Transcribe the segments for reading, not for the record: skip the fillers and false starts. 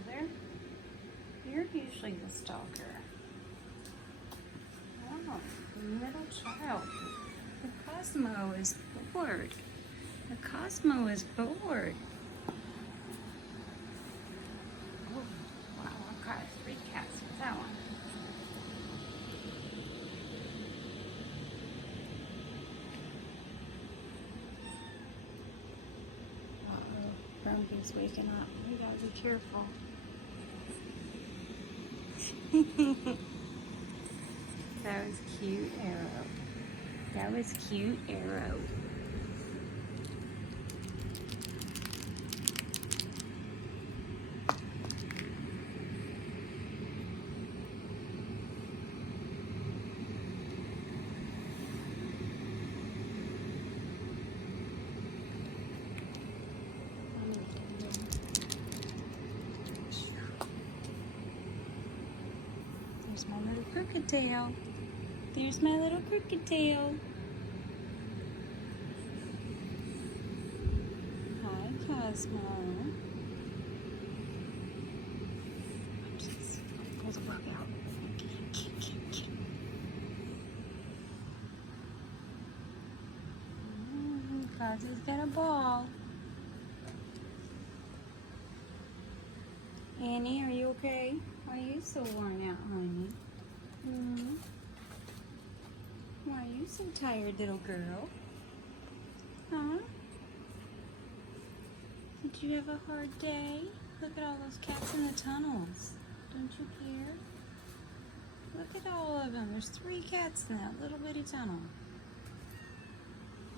brother. You're usually the stalker. Oh, the middle child. The Cosmo is bored. The Cosmo is bored. Oh, wow, I caught 3 cats with that one. Uh-oh, Grumpy's waking up. We gotta be careful. That was cute, Arrow. That was cute, Arrow. There's my little crooked tail. There's my little crooked tail. Hi, Cosmo. Pull the bug out. Cosmo's got a ball. Annie, are you okay? Why are you so worn out, honey? Hmm? Why are you so tired, little girl? Huh? Did you have a hard day? Look at all those cats in the tunnels. Don't you care? Look at all of them. There's 3 cats in that little bitty tunnel.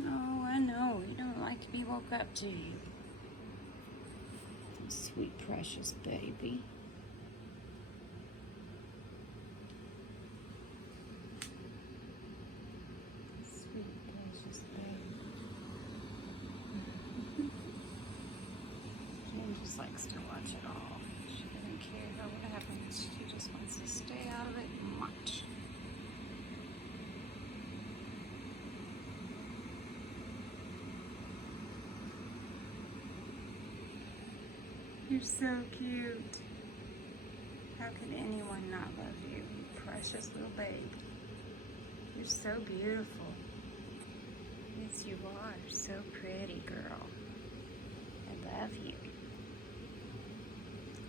Oh, I know. You don't like to be woke up, do you? Sweet, precious baby. Sweet, precious baby. Jane just likes to watch it all. She doesn't care about what happens. She just wants to stay out of it and watch. You're so cute. How could anyone not love you, you precious little babe? You're so beautiful. Yes, you are. So pretty, girl. I love you.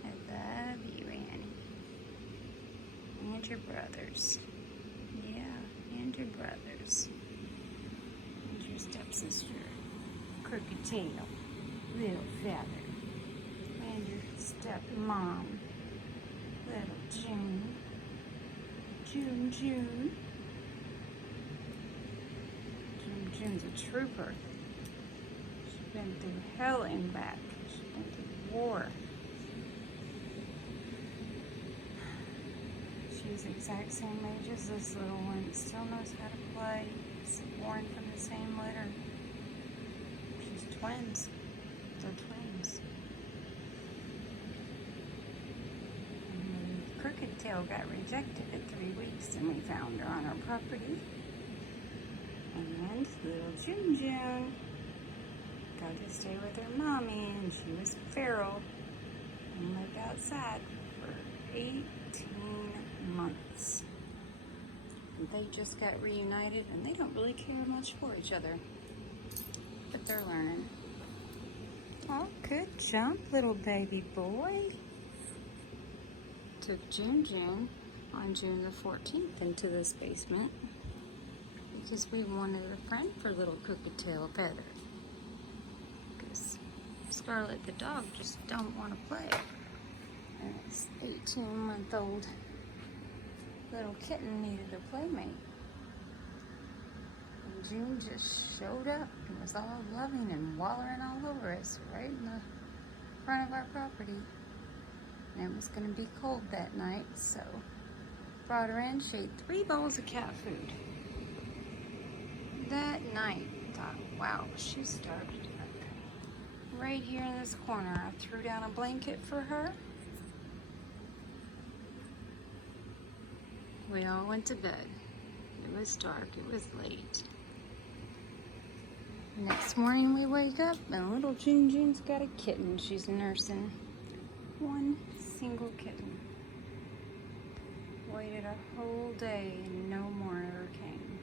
I love you, Annie. And your brothers. Yeah, and your brothers. And your stepsister. Crooked tail. Little feather. And your stepmom, little June. June. June's a trooper. She's been through hell and back. She's been through war. She's the exact same age as this little one. Still knows how to play. She's born from the same litter. She's twins. They're twins. Crooked tail got rejected at 3 weeks and we found her on our property. And little June got to stay with her mommy, and she was feral and lived outside for 18 months. And they just got reunited and they don't really care much for each other, but they're learning. Oh, good jump, little baby boy. Took June on June the 14th into this basement because we wanted a friend for little crooked tail Feather. Because Scarlet the dog just don't want to play. And this 18-month-old little kitten needed a playmate. And June just showed up and was all loving and wallering all over us right in the front of our property. And it was going to be cold that night, so brought her in. She ate 3 bowls of cat food. That night, I thought, wow, she's starved to death. Right here in this corner, I threw down a blanket for her. We all went to bed. It was dark, it was late. Next morning we wake up and little June's got a kitten she's nursing. 1 single kitten. Waited a whole day and no more ever came.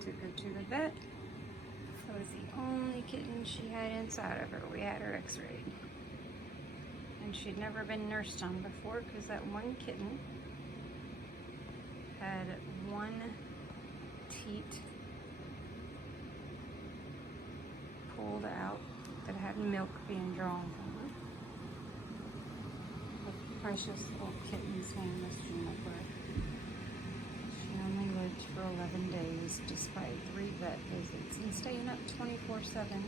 Took her to the vet. It was the only kitten she had inside of her. We had her x-rayed. And she'd never been nursed on before because that one kitten had one teat pulled out that had milk being drawn from her. The precious little kitten's name was Juniper. She only lived for 11 days despite 3 vet visits and staying up 24/7.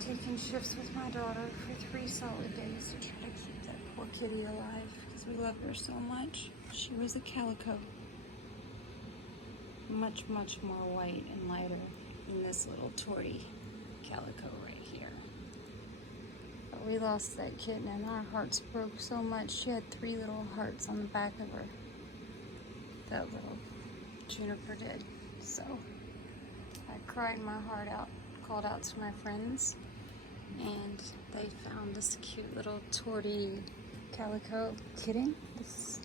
Taking shifts with my daughter for 3 solid days to try to keep that poor kitty alive because we love her so much. She was a calico. Much, much more white and lighter than this little torty calico right here. But we lost that kitten and our hearts broke so much. She had 3 little hearts on the back of her. That little Juniper did. So I cried my heart out, called out to my friends, and they found this cute little torty calico kitten. This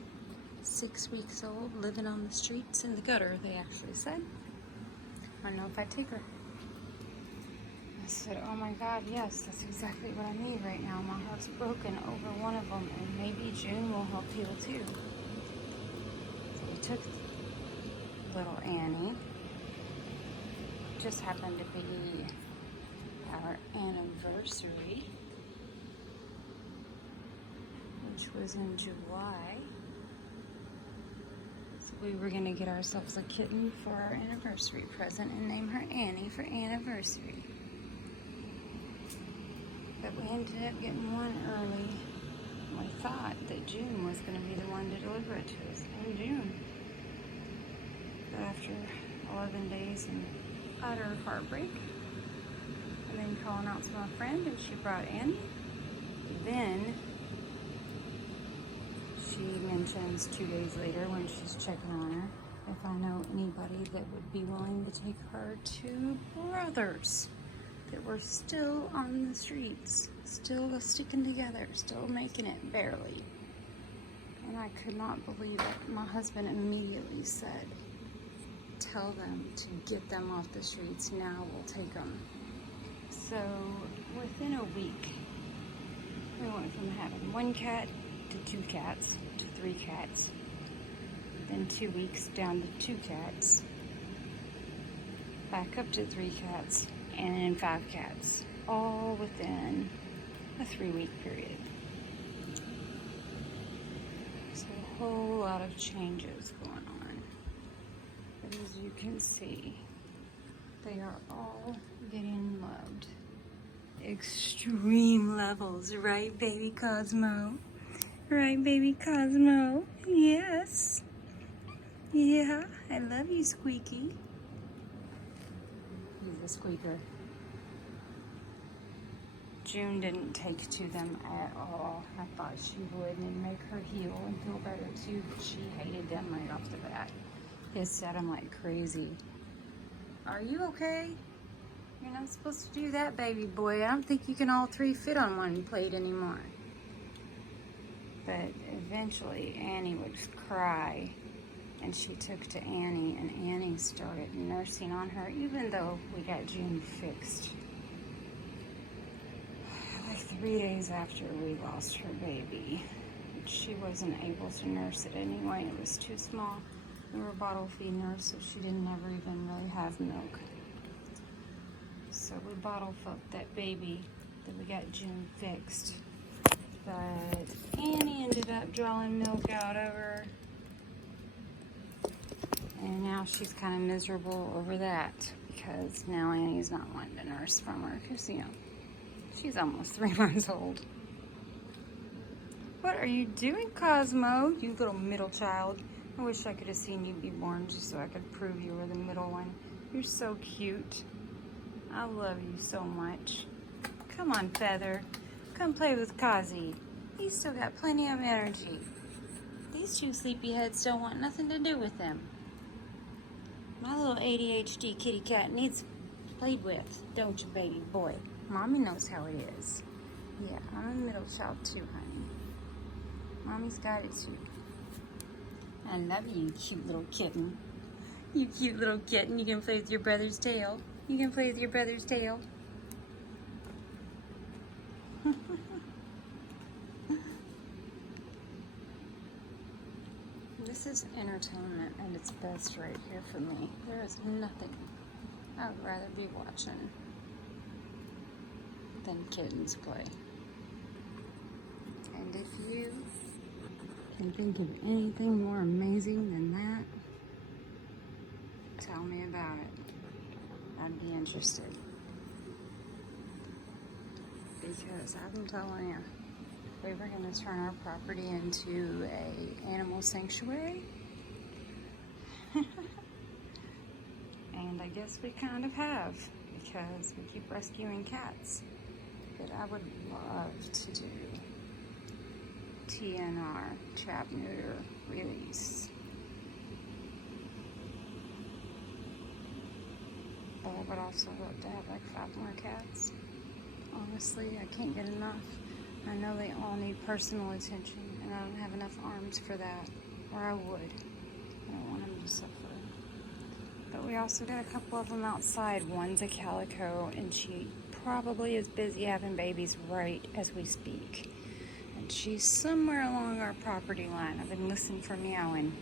6 weeks old, living on the streets in the gutter, they actually said. I don't know if I'd take her. I said, oh my God, yes, that's exactly what I need right now. My heart's broken over one of them, and maybe June will help heal too. So we took little Annie. Just happened to be our anniversary, which was in July. So we were gonna get ourselves a kitten for our anniversary present and name her Annie for anniversary. But we ended up getting one early. We thought that June was gonna be the one to deliver it to us in June. But after 11 days and utter heartbreak, and then calling out to my friend, and she brought Annie. Then she mentions 2 days later when she's checking on her if I know anybody that would be willing to take her to brothers that were still on the streets, still sticking together, still making it barely. And I could not believe it. My husband immediately said, tell them to get them off the streets now, we'll take them. So within a week, we went from having 1 cat to 2 cats to 3 cats. Then 2 weeks down to 2 cats, back up to 3 cats, and then 5 cats, all within a 3-week period. So a whole lot of changes going on. But as you can see, they are all getting loved. Extreme levels, right, baby Cosmo? Right, baby Cosmo? Yes. Yeah, I love you, Squeaky. He's a squeaker. June didn't take to them at all. I thought she would and make her heal and feel better too, but she hated them right off the bat. Hissed at them like crazy. Are you okay? You're not supposed to do that, baby boy. I don't think you can all 3 fit on one plate anymore. But eventually Annie would cry, and she took to Annie, and Annie started nursing on her, even though we got June fixed. Like 3 days after we lost her baby, she wasn't able to nurse it anyway. It was too small. We were bottle feeding her, so she didn't ever even really have milk. So we bottle fed that baby that we got June fixed. But Annie ended up drawing milk out of her. And now she's kind of miserable over that because now Annie's not wanting to nurse from her because, you know, she's almost 3 months old. What are you doing, Cosmo? You little middle child. I wish I could have seen you be born just so I could prove you were the middle one. You're so cute. I love you so much. Come on, Feather. Come play with Kazi. He's still got plenty of energy. These 2 sleepyheads don't want nothing to do with them. My little ADHD kitty cat needs played with, don't you, baby boy? Mommy knows how it is. Yeah, I'm a middle child too, honey. Mommy's got it too. I love you, cute little kitten. You cute little kitten. You can play with your brother's tail. You can play with your brother's tail. This is entertainment at its best right here for me. There is nothing I would rather be watching than kittens play. And if you can think of anything more amazing than that, tell me about it. I'd be interested. Because I'm telling you, we were going to turn our property into an animal sanctuary. And I guess we kind of have, because we keep rescuing cats. But I would love to do TNR, trap, neuter, release. But I would also love to have like 5 more cats. Honestly, I can't get enough. I know they all need personal attention, and I don't have enough arms for that, or I would. I don't want them to suffer. But we also got a couple of them outside. One's a calico, and she probably is busy having babies right as we speak. And she's somewhere along our property line. I've been listening for meowing.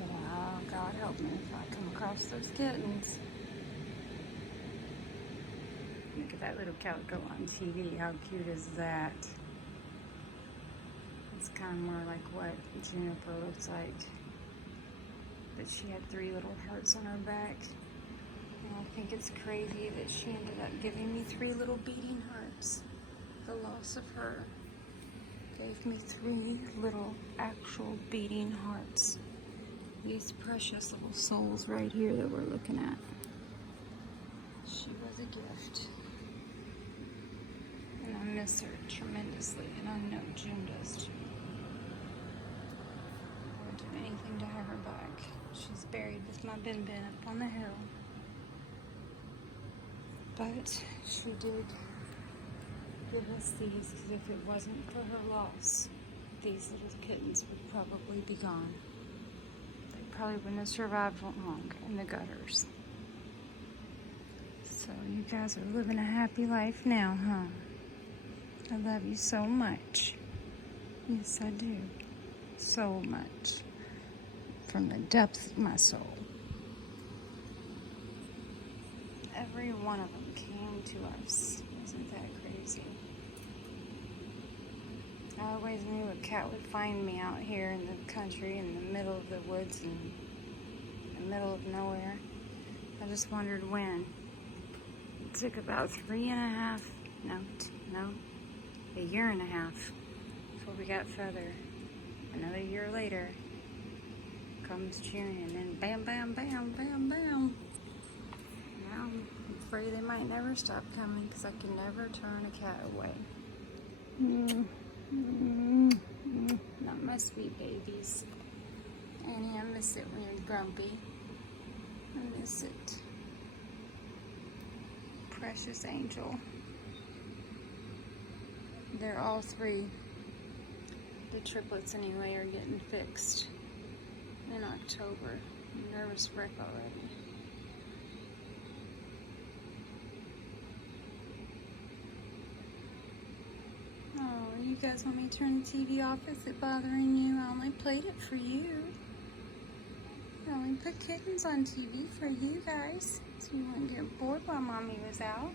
But oh, God help me if I come across those kittens. Look at that little calico on TV. How cute is that? It's kind of more like what Juniper looks like. But she had 3 little hearts on her back. And I think it's crazy that she ended up giving me 3 little beating hearts. The loss of her gave me 3 little actual beating hearts. These precious little souls right here that we're looking at. She was a gift. And I miss her tremendously, and I know June does too. I would do anything to have her back. She's buried with my Ben up on the hill. But she did give us these, because if it wasn't for her loss, these little kittens would probably be gone. They probably wouldn't have survived long in the gutters. So you guys are living a happy life now, huh? I love you so much. Yes, I do. So much. From the depths of my soul. Every one of them came to us. Isn't that crazy? I always knew a cat would find me out here in the country, in the middle of the woods, in the middle of nowhere. I just wondered when. It took about 3.5, a year and a half before we got further. Another year later comes June, and then bam, bam, bam, bam, bam. Now I'm afraid they might never stop coming, because I can never turn a cat away. Not my sweet babies. Annie, I miss it when you're grumpy. I miss it. Precious angel. They're all 3. The triplets anyway are getting fixed in October. I'm nervous wreck already. Oh, you guys want me to turn the TV off? Is it bothering you? I only played it for you. I only put kittens on TV for you guys, so you wouldn't get bored while Mommy was out.